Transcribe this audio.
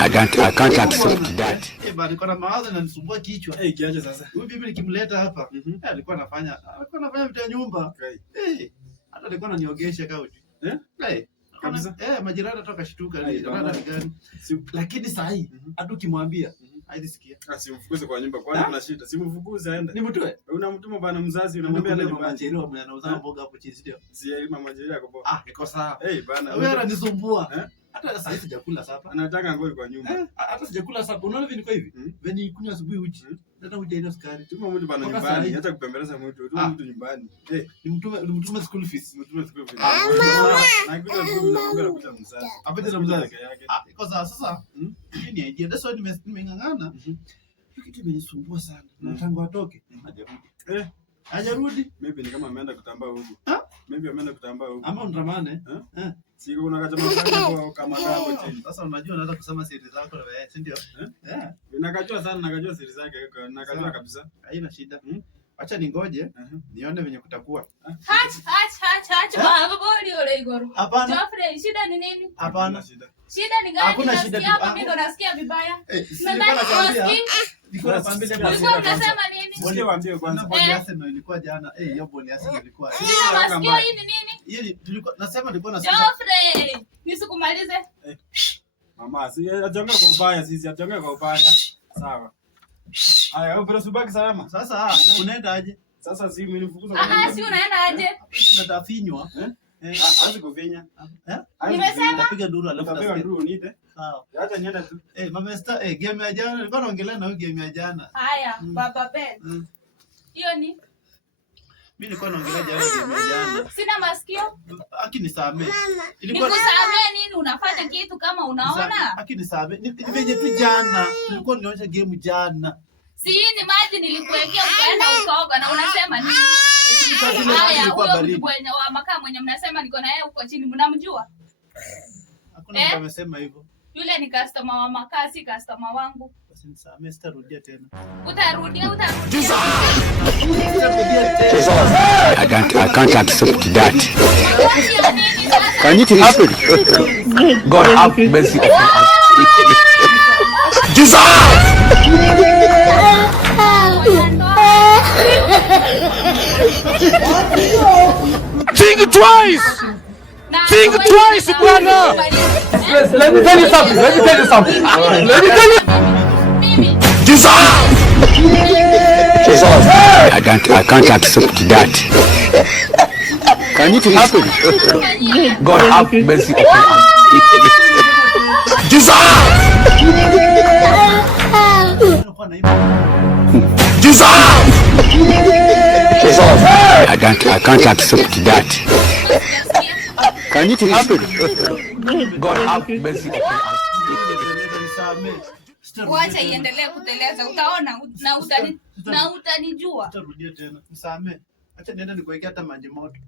I can't accept that. Bado niko na mawazo yananisumbua kichwa. Kiaje sasa? Huyu bibi nikimleta hapa, alikuwa anafanya vitu ya nyumba. Hata alikuwa ananiogesha kauti. Kabisa. Majirani toka shtuka ni gani? Lakini saa hii hata ukimwambia haisikia. Simfukuze kwa nyumba. Kwani kuna shida? Simfukuze aende. Nimtoe. Unamtuma bana mzazi unamwambia aende nyumbani. Majirani wanauza mboga hapo chini ndio. Si mama majirani yako poa. Iko sawa. Bana. Wewe unanisumbua. Hata sasa hivi sijakula sapa. Anataka ngoli kwa nyumba. Hata sijakula sapa. Unaona hivi niko hivi? Veni kunywa asubuhi uji. Hata uji ina sukari. Tuma mtu bana nyumbani. Hata kupembeleza mtu. Tuma mtu nyumbani. Nimtume school fees. Mtume school fees. Na kitu kingine kuja mzazi. Apende na mzazi. Iko sawa sasa. Hii ni idea. That's why nimengangana. Hiyo kitu imenisumbua sana. Na tangu atoke. Hajarudi. Hajarudi. Maybe ni kama ameenda kutambaa huko. Maybe ameenda kutambaa huko. Ama ndramane. Siko unakaja mafanya kama hapo chini. Sasa unajua unaweza kusema siri zako na wewe, si ndio? Nakajua sana, nakajua siri zake, nakajua kabisa. Haina shida. Acha ningoje nione venye kutakuwa. Acha baba bodi ole Igoro. Hapana. Geoffrey, shida ni nini? Hapana. Shida ni gani? Hakuna shida. Mimi ndo nasikia vibaya. Niko nakwambia ulikuwa unasema nini? Mbona waambie kwanza. Boni Arsenal ilikuwa jana. Hiyo Boni Arsenal ilikuwa. Masikio hii ni nini? Hili tulikuwa nasema nilikuwa nasema. Geoffrey, nisikumalize. Mama, si ajonga kwa ubaya sisi, ajonga kwa ubaya. Sawa. Haya, wewe bora subaki salama. Sasa unaenda aje? Sasa si mimi nifukuza kwa nyumba. Si unaenda aje? Tunatafinywa. Hawezi kuvinya. Nimesema napiga nduru alafu napiga nduru niite. Sawa. Acha niende tu. Mama Esther, game ya jana nilikuwa naongelea na huyu game ya jana. Haya, baba Ben. Hiyo ni mimi nilikuwa naongelea game ya jana. Sina masikio. Akinisamee. Nikusamee nini? Unafanya kitu kama unaona? Akinisamee. Ni venye tu jana. Tulikuwa tunaonyesha game jana. Si ni maji nilikuwekea ukaenda ukaoga na unasema nini? Haya, huyo mtu mwenye wa makaa mwenye mnasema niko na yeye huko chini mnamjua? Hakuna mtu amesema hivyo. Yule ni customer wa makaa, si customer wangu. Basi nisamee, sitarudia tena. Utarudia. I can't accept that. Can it happen? God have mercy upon us. Think twice! Think twice, brother! Let me tell you something. I can't accept that. Can it happen? God have mercy upon I can't accept that. Can it happen? God have mercy upon us. Wacha iendelee kuteleza, utaona na utanijua. Sitarudia tena. Nisamee. Acha niende nikuwekea hata maji moto.